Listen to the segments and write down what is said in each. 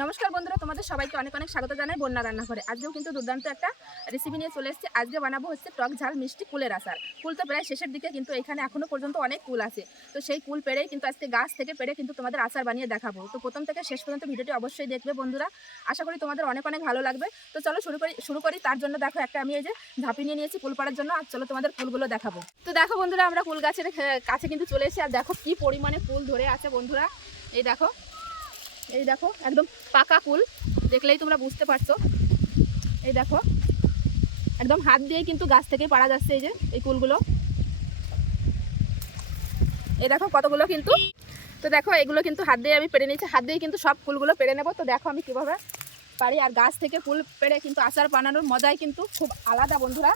নমস্কার বন্ধুরা, তোমাদের সবাইকে অনেক অনেক স্বাগত জানাই বন্যা রান্না করে আজকেও কিন্তু দুর্দান্ত একটা রেসিপি নিয়ে চলে এসেছি। আজকে বানাবো হচ্ছে টক ঝাল মিষ্টি কুলের আচার। কুল তো প্রায় শেষের দিকে কিন্তু এখানে এখনও পর্যন্ত অনেক কুল আছে। তো সেই কুল পেরেই কিন্তু আজকে গাছ থেকে পেরে কিন্তু তোমাদের আচার বানিয়ে দেখাবো। তো প্রথম থেকে শেষ পর্যন্ত ভিডিওটি অবশ্যই দেখবে বন্ধুরা। আশা করি তোমাদের অনেক অনেক ভালো লাগবে। তো চলো শুরু করি শুরু করি। তার জন্য দেখো একটা আমি এই যে ঝাঁপি নিয়ে নিয়েছি কুল পাড়ার জন্য। আর চলো তোমাদের ফুলগুলো দেখাবো। তো দেখো বন্ধুরা, আমরা কুল গাছের কাছে কিন্তু চলে এসেছি। আর দেখো কি পরিমাণে ফুল ধরে আছে বন্ধুরা। এই দেখো এই দেখো, একদম পাকা কুল। দেখলেই তোমরা বুঝতে পারছ। এই দেখো, একদম হাত দিয়ে কিন্তু গাছ থেকে পাড়া যাচ্ছে এই যে, এই কুলগুলো। এই দেখো কতগুলো কিন্তু। তো দেখো, এগুলো কিন্তু হাত দিয়ে আমি পেরে নিয়েছি। হাত দিয়ে কিন্তু সব ফুলগুলো পেরে নেব। তো দেখো আমি কীভাবে পারি। আর গাছ থেকে ফুল পেরে কিন্তু আচার বানানোর মজাই কিন্তু খুব আলাদা বন্ধুরা।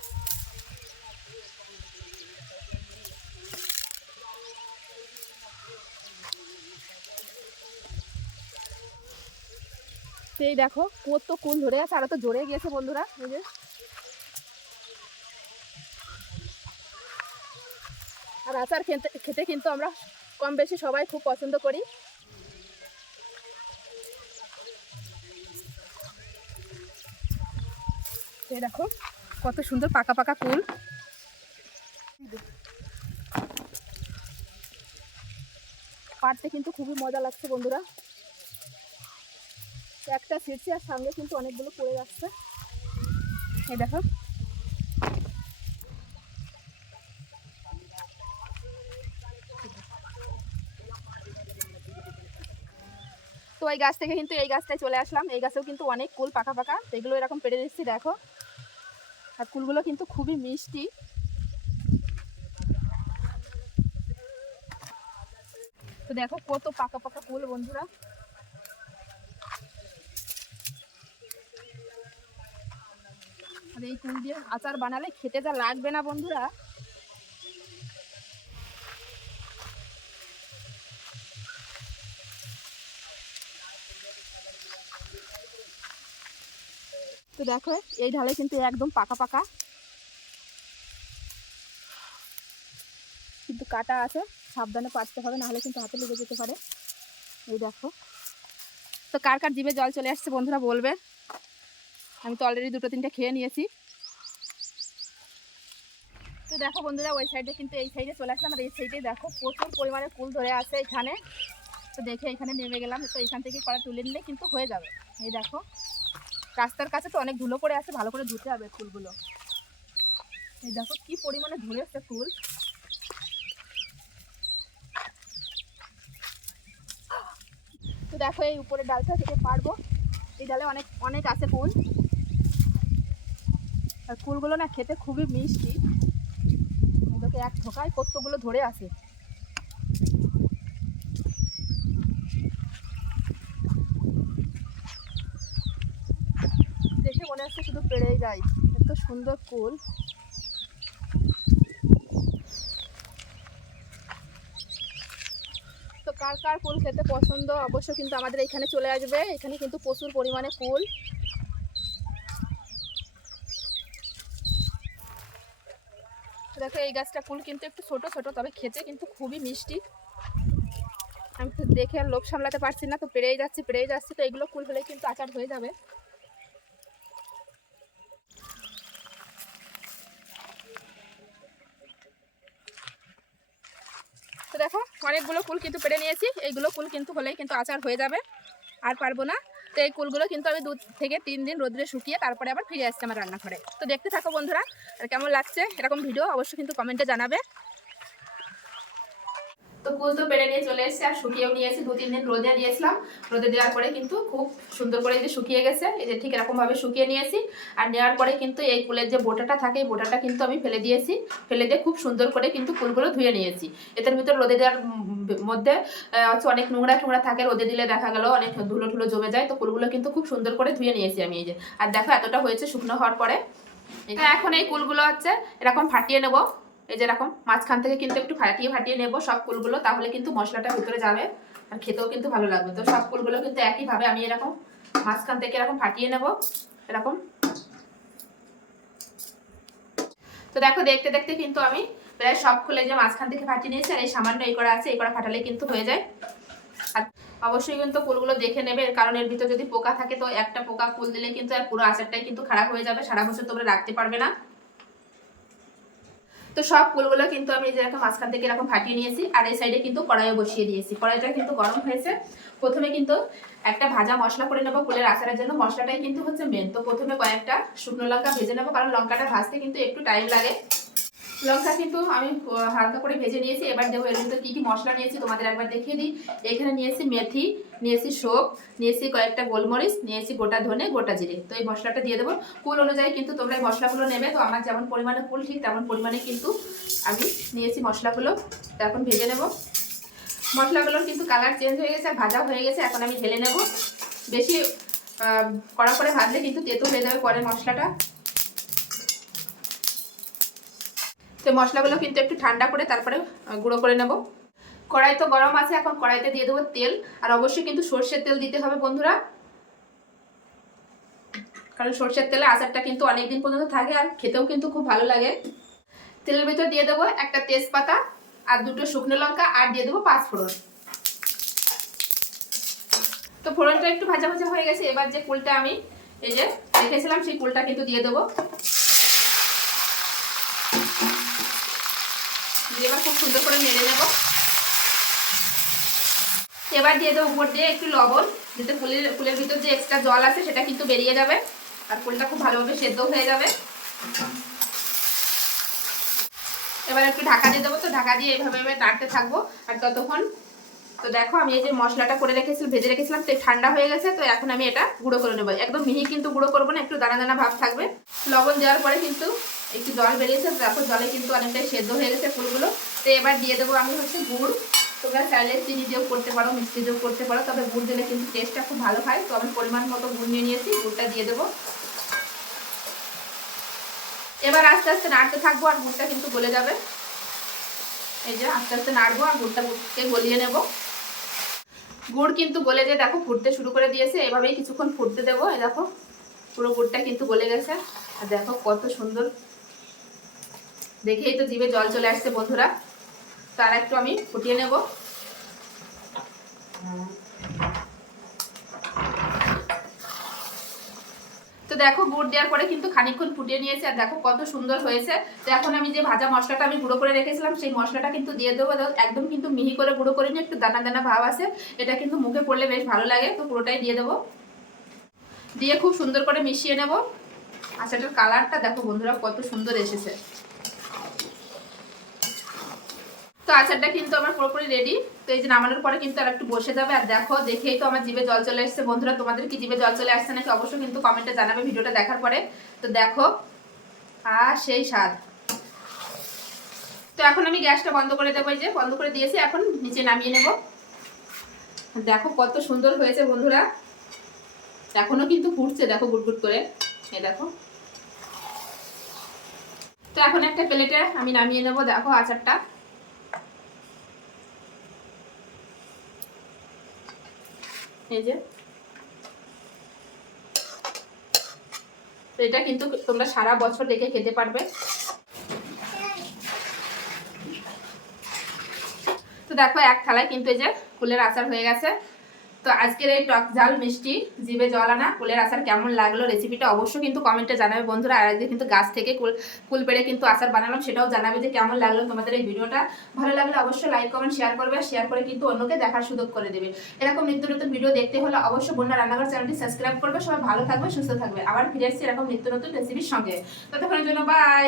সেই দেখো কুয়োর তো কুল ধরে আছে, আর তো জোরে গিয়েছে বন্ধুরা, এই যে। আর আচার খেতে খেতে কিন্তু আমরা কম বেশি সবাই খুব পছন্দ করি। এই দেখো, কত সুন্দর পাকা পাকা কুল। পাড়তে কিন্তু খুবই মজা লাগছে বন্ধুরা। একটা ছিঁড়ছি আর সামনে কিন্তু অনেকগুলো পড়ে যাচ্ছে। এই দেখো। তো এই গাছ থেকে কিন্তু এই গাছটায় চলে আসলাম। এই গাছেও কিন্তু অনেক কুল পাকা পাকা। এগুলো এরকম পেড়ে দিচ্ছি, দেখো। আর কুলগুলো কিন্তু খুবই মিষ্টি। তো দেখো কত পাকা পাকা কুল, বন্ধুরা। আর এই কুল দিয়ে আচার বানালে খেতে যা লাগবে না বন্ধুরা। তো দেখো, এই ঢালে কিন্তু একদম পাকা পাকা। কিন্তু কাটা আছে, সাবধানে পারতে হবে, নাহলে কিন্তু হাতে লেগে যেতে পারে। এই দেখো। তো কার কার জিভে জল চলে আসছে বন্ধুরা বলবে? আমি তো অলরেডি দুটো তিনটে খেয়ে নিয়েছি। তো দেখো বন্ধুরা, ওই সাইডে কিন্তু এই সাইডে চলে আসলাম। আর এই সাইডে দেখো প্রচুর পরিমাণে ফুল ধরে আছে এখানে। তো দেখে এখানে নেমে গেলাম। তো এখান থেকে কড়া তুলে নিলে কিন্তু হয়ে যাবে। এই দেখো, রাস্তার কাছে তো অনেক ধুলো পড়ে আছে। ভালো করে ধুতে হবে ফুলগুলো। এই দেখো কি পরিমাণে ধরে আছে ফুল। তো দেখো এই উপরে ডালটা থেকে পারব। এই ডালে অনেক অনেক আছে ফুল। আর কুলগুলো না খেতে খুবই মিষ্টি। এগুলোকে এক ঠোকায় কতগুলো ধরে আসে দেখে মনে হচ্ছে শুধু পেড়েই যায় এত সুন্দর কুল। কার কার ফুল খেতে পছন্দ? অবশ্য কিন্তু আমাদের এখানে চলে আসবে। এখানে কিন্তু প্রচুর পরিমাণে ফুল দেখো এই গাছটা ফুল কিন্তু একটু ছোট ছোট, তবে খেতে কিন্তু খুবই মিষ্টি। আমি তো দেখে আর লোভ সামলাতে পারছি না, তো পেরেই যাচ্ছি পেরেই যাচ্ছি, তো এগুলো ফুল হলে কিন্তু আচার হয়ে যাবে। তো দেখো, অনেকগুলো ফুল কিন্তু পেরে নিয়েছি, এইগুলো ফুল কিন্তু হলেই কিন্তু আচার হয়ে যাবে, আর পারব না। তো এই কুলগুলো কিন্তু আমি দু থেকে তিন দিন রোদ্রে শুকিয়ে তারপরে আবার ফিরে আসছি আমার রান্নাঘরে। তো দেখতে থাকো বন্ধুরা, আর কেমন লাগছে এরকম ভিডিও অবশ্যই কিন্তু কমেন্টে জানাবে। তো কুল তো পেরে নিয়ে চলে এসেছে, আর শুকিয়েও নিয়েছি, দু, তিন দিন রোদে দিয়েছিলাম। রোদে দেওয়ার পরে কিন্তু খুব সুন্দর করে যে শুকিয়ে গেছে, এই যে ঠিক এরকমভাবে শুকিয়ে নিয়েছি। আর নেওয়ার পরে কিন্তু এই কুলের যে বোটাটা থাকে, এই বোটাটা কিন্তু আমি ফেলে দিয়েছি। ফেলে দিয়ে খুব সুন্দর করে কিন্তু কুলগুলো ধুয়ে নিয়েছি। এটার ভিতর রোদে দেওয়ার মধ্যে হচ্ছে অনেক নোংরা টোংরা থাকে, রোদে দিলে দেখা গেল অনেক ধুলো ঠুলো জমে যায়। তো কুলগুলো কিন্তু খুব সুন্দর করে ধুয়ে নিয়েছি আমি এই যে। আর দেখো এতটা হয়েছে শুকনো হওয়ার পরে। এখন এই কুলগুলো হচ্ছে এরকম ফাটিয়ে নেব। এই যে এরকম, মাঝখান থেকে কিন্তু একটু ফাটিয়ে ফাটিয়ে নেব সব কুলগুলো তাহলে কিন্তু মশলাটা ভিতরে যাবে আর খেতেও কিন্তু ভালো লাগবে। তো সব কুলগুলো কিন্তু একইভাবে আমি এরকম মাঝখান থেকে এরকম ফাটিয়ে নেব, এরকম। তো দেখো, দেখতে দেখতে কিন্তু আমি প্রায় সব খুলে যে মাঝখান থেকে ফাটিয়ে নিয়েছি আর এই সামান্য এই করা আছে, এই করা ফাটালে কিন্তু হয়ে যায়। আর অবশ্যই কিন্তু ফুলগুলো দেখে নেবে, কারণ এর ভিতরে যদি পোকা থাকে তো একটা পোকা ফুল দিলে কিন্তু আর পুরো আচারটাই কিন্তু খারাপ হয়ে যাবে, সারা বছর তোমরা রাখতে পারবে না। তো সব ফুলগুলো কিন্তু আমি যেরকম মাঝখান থেকে এরকম ফাটিয়ে নিয়েছি, আর এই সাইডে কিন্তু কড়াইও বসিয়ে দিয়েছি। কড়াইটা কিন্তু গরম হয়েছে। প্রথমে কিন্তু একটা ভাজা মশলা করে নেব ফুলের আচারের জন্য। মশলাটাই কিন্তু হচ্ছে মেন তো প্রথমে কয়েকটা শুকনো লঙ্কা ভেজে নেব, কারণ লঙ্কাটা ভাজতে কিন্তু একটু টাইম লাগে। লঙ্কা কিন্তু আমি হালকা করে ভেজে নিয়েছি। এবার দেবো এর ভিতরে কী কী মশলা নিয়েছি, তোমাদের একবার দেখিয়ে দিই। এখানে নিয়েছি মেথি, নিয়েছি শোক, নিয়েছি কয়েকটা গোলমরিচ, নিয়েছি গোটা ধনে, গোটা জিরে। তো এই মশলাটা দিয়ে দেবো। কুল অনুযায়ী কিন্তু তোমরা এই মশলাগুলো নেবে। তো আমার যেমন পরিমাণে কুল, ঠিক তেমন পরিমাণে কিন্তু আমি নিয়েছি মশলাগুলো। এখন ভেজে নেব। মশলাগুলোর কিন্তু কালার চেঞ্জ হয়ে গেছে ভাজা হয়ে গেছে। এখন আমি ঢেলে নেব। বেশি কড়া করে ভাজলে কিন্তু তেতো হয়ে যাবে পরে মশলাটা। তো মশলাগুলো কিন্তু একটু ঠান্ডা করে তারপরে গুঁড়ো করে নেব। কড়াই তো গরম আছে, এখন কড়াইতে দিয়ে দেবো তেল। আর অবশ্যই কিন্তু সর্ষের তেল দিতে হবে বন্ধুরা। কারণ সর্ষের তেলে আচারটা কিন্তু অনেক দিন পর্যন্ত থাকে আর খেতেও কিন্তু খুব ভালো লাগে। তেলের ভিতর দিয়ে দেবো একটা তেজপাতা আর দুটো শুকনো লঙ্কা আর দিয়ে দেবো পাঁচ ফোড়ন। তো ফোড়নটা একটু ভাজা ভাজা হয়ে গেছে, এবার যে কুলটা আমি এই যে রেখেছিলাম, সেই কুলটা কিন্তু দিয়ে দেবো। এবার খুব সুন্দর করে নেড়ে নেব। এবার দিয়ে দেবো উপর দিয়ে একটু লবণ, যাতে ফুলের ফুলের ভিতর যে এক্সট্রা জল আছে সেটা কিন্তু বেরিয়ে যাবে। আর ফুলটা খুব ভালোভাবে সেদ্ধ হয়ে যাবে। এবার একটু ঢাকা দিয়ে দেবো। তো ঢাকা দিয়ে এইভাবে এভাবে নাড়তে থাকব। আর ততক্ষণ, তো দেখো আমি এই যে মশলাটা করে রেখেছিলাম, ভেজে রেখেছিলাম, তো ঠান্ডা হয়ে গেছে, তো এখন আমি এটা গুঁড়ো করে নেব। একদম মিহি কিন্তু গুঁড়ো করব না, একটু দানা দানা ভাব থাকবে। লবণ দেওয়ার পরে কিন্তু একটু জল বেরিয়েছে দেখো জলে কিন্তু অনেকটাই সেদ্ধ হয়ে গেছে ফুলগুলো। তো এবার দিয়ে দেবো আমি হচ্ছে গুড়। তোমরা চাইলে চিনি দিয়েও করতে পারো, মিষ্টি দিয়েও করতে পারো, তবে গুড় দিলে কিন্তু টেস্টটা খুব ভালো হয়। তো আমি পরিমাণ মতো গুড় নিয়ে নিয়েছি, গুড়টা দিয়ে দেবো। এবার আস্তে আস্তে নাড়তে থাকব আর গুড়টা কিন্তু গলে যাবে। এই যে আস্তে আস্তে নাড়বো আর গুড়টা গুড়কে গলিয়ে নেব। গুড় কিন্তু গলে যে দেখো ফুটতে শুরু করে দিয়েছে, এভাবেই কিছুক্ষণ ফুটতে দেবো। এই দেখো পুরো গুড়টা কিন্তু গলে গেছে। আর দেখো কত সুন্দর দেখেই তো জিভে জল চলে আসছে বন্ধুরা। তার একটু আমি ফুটিয়ে নেব। তো দেখো, গুড় দেওয়ার পরে কিন্তু খানিকক্ষণ ফুটিয়ে নিয়েছে আর দেখো কত সুন্দর হয়েছে। তো এখন আমি যে ভাজা মশলাটা আমি গুঁড়ো করে রেখেছিলাম, সেই মশলাটা কিন্তু দিয়ে দেবো একদম কিন্তু মিহি করে গুঁড়ো করে নিয়ে একটু দানা দানা ভাব আছে, এটা কিন্তু মুখে পড়লে বেশ ভালো লাগে, তো পুরোটাই দিয়ে দেবো। দিয়ে খুব সুন্দর করে মিশিয়ে নেব। আচারটার কালারটা দেখো বন্ধুরা, কত সুন্দর এসেছে। তো আচারটা কিন্তু আমার পুরোপুরি রেডি তো এই যে নামানোর পরে কিন্তু আর একটু বসে যাবে। আর দেখো, দেখেই তো আমার জিভে জল চলে আসছে বন্ধুরা, তোমাদের কি জিভে জল চলে আসছে নাকি অবশ্যই কিন্তু কমেন্টে জানাবে ভিডিওটা দেখার পরে। তো দেখো, আর সেই স্বাদ। তো এখন আমি গ্যাসটা বন্ধ করে দেবো এই যে, বন্ধ করে দিয়েছি। এখন নিচে নামিয়ে নেব। দেখো কত সুন্দর হয়েছে বন্ধুরা। এখনও কিন্তু ফুটছে, দেখো গুটগুট করে। এই দেখো। তো এখন একটা প্লেটে আমি নামিয়ে নেব, দেখো আচারটা। এই যে। এটা কিন্তু তোমরা সারা বছর রেখে খেতে পারবে। তো দেখো, এক থালায় কিন্তু এই যে ফুলের আচার হয়ে গেছে। তো আজকের এই টক ঝাল মিষ্টি, জিভে জল আনা, কুলের আচার কেমন লাগল রেসিপিটা অবশ্যই কিন্তু কমেন্টে জানাবে বন্ধুরা। আর আজকে কিন্তু গাছ থেকে কুল কুল পেড়ে কিন্তু আচার বানালাম, সেটাও জানাবে যে কেমন লাগল তোমাদের এই ভিডিওটা। ভালো লাগলে অবশ্যই লাইক কমেন্ট শেয়ার করবে শেয়ার করে কিন্তু অন্যকে দেখার সুযোগ করে দেবে। এরকম নিত্য নতুন ভিডিও দেখতে হলে অবশ্যই বন্যা রান্নাঘর চ্যানেলটি সাবস্ক্রাইব করবে, সবাই ভালো থাকবে, সুস্থ থাকবে। আবার ফিরে আসছি এরকম নিত্য নতুন রেসিপির সঙ্গে। ততক্ষণের জন্য বাই